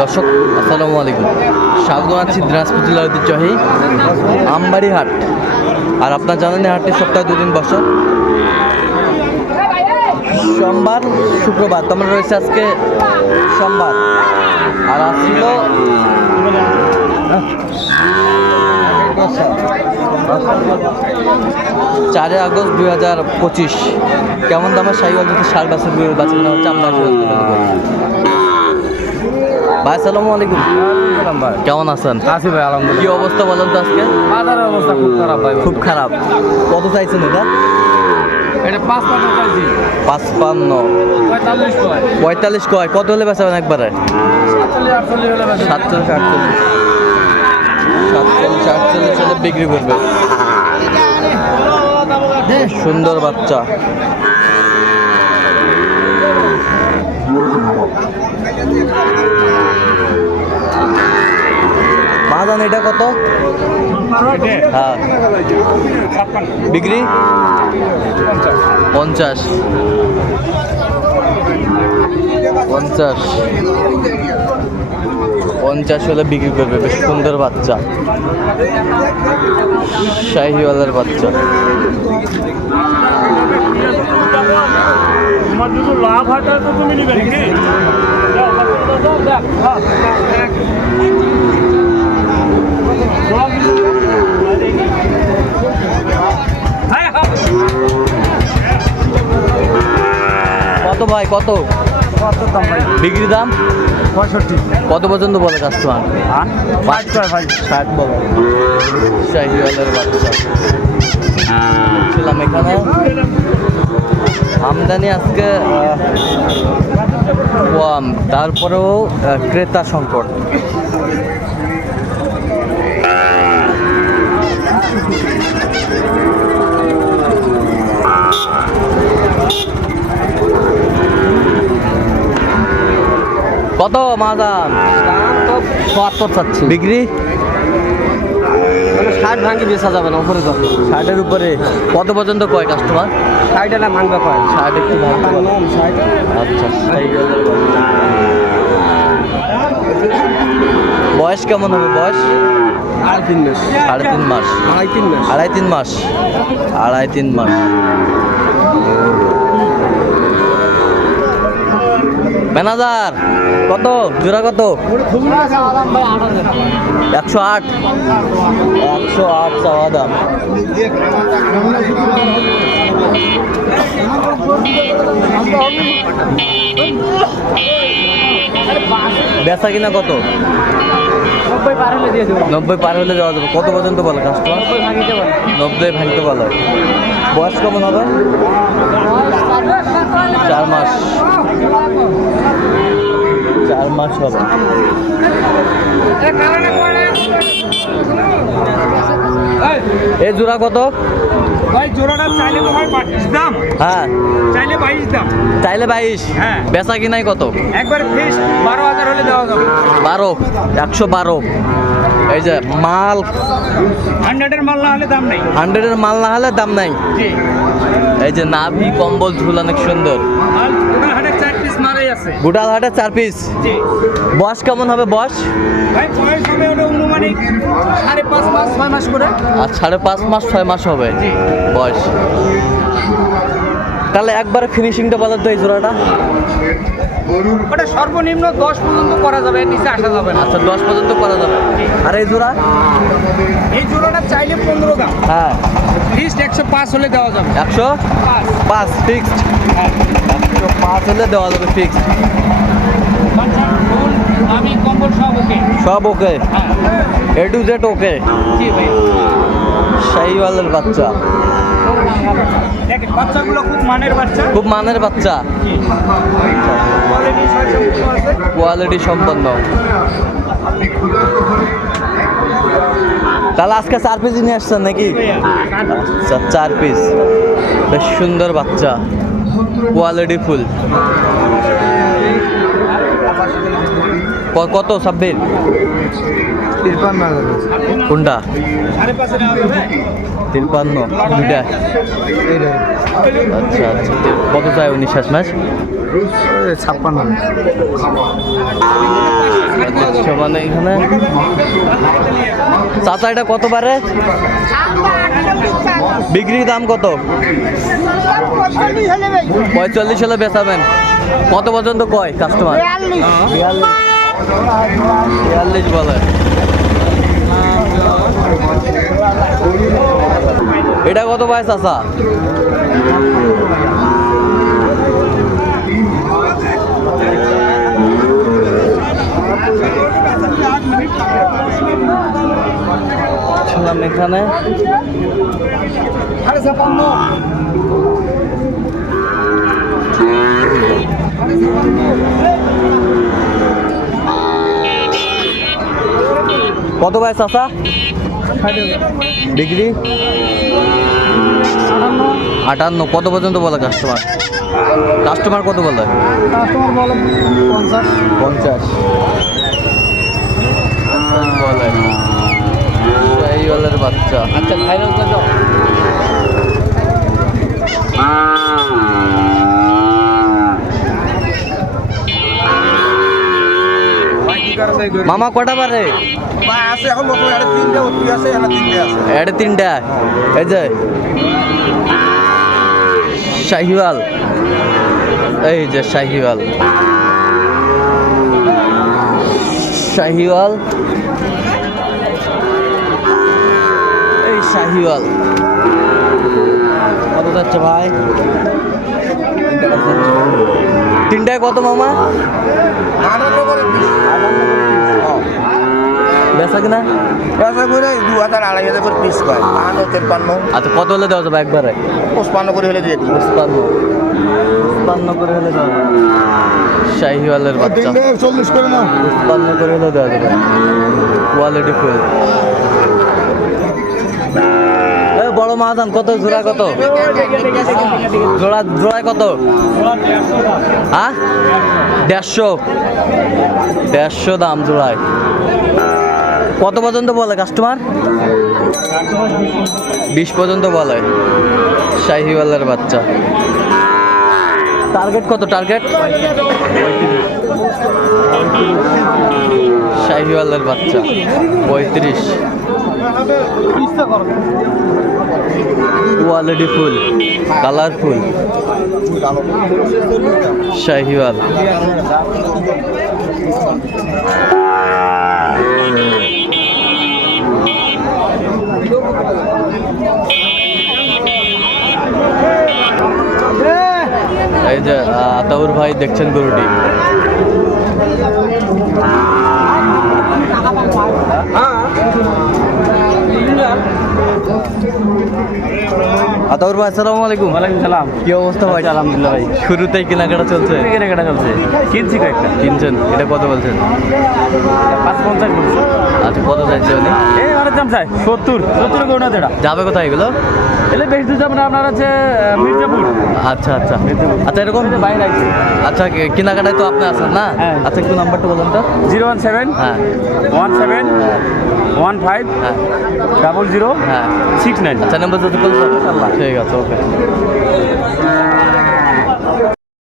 দর্শক, আসসালামু আলাইকুম। স্বাগত আছি দিনাজপুর জেলার ঐতিহ্যবাহী আমবাড়ি হাট। আর আপনার জানেন এই হাটটি সপ্তাহে দুদিন বসে। সোমবার, শুক্রবার তোমরা রয়েছে আজকে সোমবার। আর আসছিল চারে আগস্ট দুই হাজার পঁচিশ। কেমন দামের সাইকেল যদি ষাট বাসের বাচ্চা হচ্ছে, আমরা। ভাই আসসালামু আলাইকুম। কেমন আছেন? আছি ভাই কি অবস্থা বলেন তো আজকে? বাজারের অবস্থা খুব খারাপ ভাই খুব খারাপ। কত চাইছেন এটা? এটা পাঁচ পাতা চাইছি। পাঁচপান্ন। পঁয়তাল্লিশ কয়। পঁয়তাল্লিশ কয়। কত হলে বেচাবেন একবারে? সাতচল্লিশ আটচল্লিশ হলে বেশি সাতচল্লিশ আটচল্লিশ। সাতচল্লিশ আটচল্লিশ হলে বিক্রি করবে। সুন্দর বাচ্চা। বাজান এটা কত? হ্যাঁ। বিক্রি? পঞ্চাশ। পঞ্চাশ। পঞ্চাশ হলে বিক্রি করবে, বেশ সুন্দর বাচ্চা। শাহিওয়ালার বাচ্চা। লাভ তো তুমি নিবে কত ভাই কত? কত দাম? ভাই বিক্রি দাম পঁয়ষট্টি কত পর্যন্ত বলে কাস্টমার পাঁচ কয় ভাই ষাট বলে। শাহিওয়ালার বাচ্চা। ছিলাম এখানে আমদানি আজকে কম তারপরেও ক্রেতা সংকট। কত মাদান চুয়াত্তর চাচ্ছি। বিক্রি? মানে ষাট ভাঙি বেচা যাবে না উপরে তো ষাটের উপরে? কত পর্যন্ত কয় কাস্টমার ষাট না ভাঙবে কয়? ষাট একটু আচ্ছা বয়স কেমন হবে বয়স? আড়াই তিন মাস। সাড়ে তিন মাস। আড়াই তিন মাস। আড়াই তিন মাস। আড়াই তিন মাস। ম্যানেজার, কত? জোড়া কত? একশো আট। একশো আট চাওয়া দাম। বেচা কিনা কত? নব্বই পার হলে দেওয়া যাবে। কত পর্যন্ত বলে কাস্টমার নব্বই ভাঙিতে ভালো বয়স কেমন হবে? চার মাস। চার মাস হবে। এ জোড়া কত? ভাই জোড়াটা চাইলে তো ভাই বাইশ দাম। হ্যাঁ। চাইলে বাইশ দাম। চাইলে বাইশ? হ্যাঁ। বেচা কিনাই কত? একবার ফিস বারো হাজার হলে দেওয়া যাবে। বারো একশো বারো। এই যে মাল। হান্ড্রেডের মাল না হলে দাম নেই। হান্ড্রেডের মাল না হলে দাম নাই। জি। এই যে নাভি কম্বল ঝুল অনেক সুন্দর। হাটে চার পিস মারাই আছে। গুটাল হাটে চার পিস জি। বয়স কেমন হবে বয়স? ভাই বয়স হবে ওটা অনুমানিক সাড়ে পাঁচ মাস ছয় মাস করে। আর সাড়ে পাঁচ মাস ছয় মাস হবে? জি। বয়স। তাহলে একবারে ফিনিশিংটা বলার তো এই জোড়াটা। ওটা সর্বনিম্ন দশ পর্যন্ত করা যাবে নিচে আসা যাবে না। আচ্ছা দশ পর্যন্ত করা যাবে। আর এই জোড়া? এই জোড়াটা চাইলে পনেরো দাম। হ্যাঁ। ফিস্ট একশো পাঁচ হলে দেওয়া যাবে। একশো? পাঁচ। পাঁচ ফিক্সড হ্যাঁ। পাঁচ হলে দেওয়া যাবে আমি কম্বল সব ওকে? সব ওকে। হ্যাঁ। এ টু জেড ওকে। জি শাহিওয়ালের বাচ্চা। বাচ্চাগুলো খুব মানের বাচ্চা। খুব মানের বাচ্চা। কোয়ালিটি কোয়ালিটি সম্পন্ন। তাহলে আজকে চার পিস নিয়ে আসছেন নাকি? আচ্ছা চার পিস বেশ সুন্দর বাচ্চা। কোয়ালিটি ফুল কত সাব্বির? কোনটা? তিরপান্ন দুটা আচ্ছা আচ্ছা। কত চাই উনিশ শেষ ম্যাচ ছাপ্পান্ন। মানে এখানে? চাচা এটা কত পারে বিক্রির দাম কত? পঁয়তাল্লিশ হলে বেচাবেন। কত পর্যন্ত কয় কাস্টমার বিয়াল্লিশ বলে। এটা কত পায় চাচা? ছিলাম এখানে। কত ভাই চাচা? ডিগ্রি আটান্ন। কত পর্যন্ত বলে কাস্টমার কাস্টমার কত বলে? পঞ্চাশ। বলে এই বাচ্চা। আচ্ছা ফাইনাল এখানে তিনটে আছে এটা তিনটা এই যে শাহিওয়াল। এই যে শাহিওয়াল। শাহিওয়াল। এই শাহিওয়াল। কত যাচ্ছে ভাই? তিনটায় কত মামা? বেচা কিনা? করে দু হাজার আড়াই হাজার করে পিস পায় বাহান্ন তেপ্পান্ন আচ্ছা কত হলে দেওয়া যাবে একবারে? পঁচপান্ন। করে হলে দিয়ে দিই পুষ্পান্ন পুষ্পান্ন করে হলে দেওয়া যাবে। শাহিওয়ালের বাচ্চা। চল্লিশ করে নাও। পুষ্পান্ন করে হলে দেওয়া যাবে। কোয়ালিটি ফুল মাহাজান কত, জোড়া কত? জোড়া, জোড়ায় কত? হ্যাঁ দেড়শো। দেড়শো দাম জোড়ায়। কত পর্যন্ত বলে কাস্টমার বিশ পর্যন্ত বলে। শাহিওয়ালের বাচ্চা। টার্গেট কত টার্গেট শাহিওয়ালের বাচ্চা। পঁয়ত্রিশ। Quality full colourful Sahiwal. এই যে আতাউর ভাই দেখছেন গরুটি। আতাউর ভাই আসসালামু আলাইকুম। ওয়ালাইকুম সালাম। কি অবস্থা ভাই? আলহামদুলিল্লাহ ভাই। শুরুতেই কেনাকাটা চলছে। কেনাকাটা চলছে। কিনছি কয়েকটা। কিনছেন? এটা কত বলছেন? পাঁচ পঞ্চাশ বলছি। আচ্ছা কত চাইছে উনি? এই অনেক দাম চাই। সত্তর। সত্তর না যেটা যাবে কোথায় এগুলো? এলে বেশি দূর যাবেন আপনার আছে মির্জাপুর। আচ্ছা আচ্ছা। আচ্ছা এরকম বাইরে আছে। আচ্ছা কেনাকাটায় তো আপনি আছেন না? হ্যাঁ। আচ্ছা একটু নাম্বারটা বলুন তো। জিরো ওয়ান সেভেন হ্যাঁ। ওয়ান সেভেন ওয়ান ফাইভ হ্যাঁ। ডাবল জিরো হ্যাঁ। Six nine. আচ্ছা নাম্বার যদি বলতে ঠিক আছে ওকে